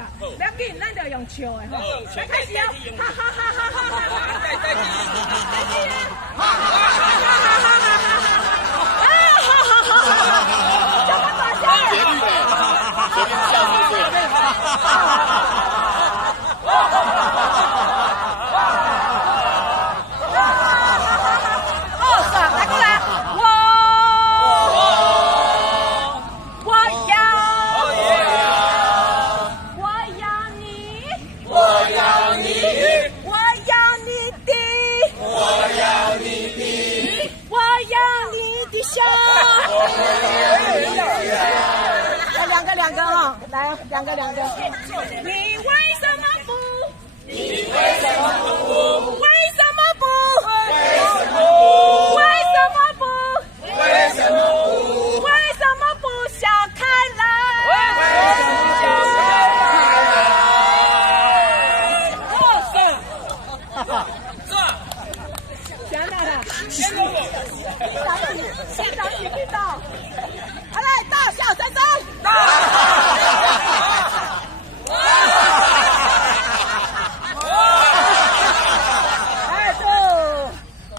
杂，不要紧，咱就用笑的吼。来开始哦，哈哈哈哈哈哈！再继续，哈哈哈哈哈哈！这么大声！节律的，节律笑是对的。哦，爽，来过来，两个哈，来，两个。你为什么不？你为什么不？为什么不？为什么不？为什么不？为什么不？为什么不笑开来？为什么笑开来？想到了，县长，你知道。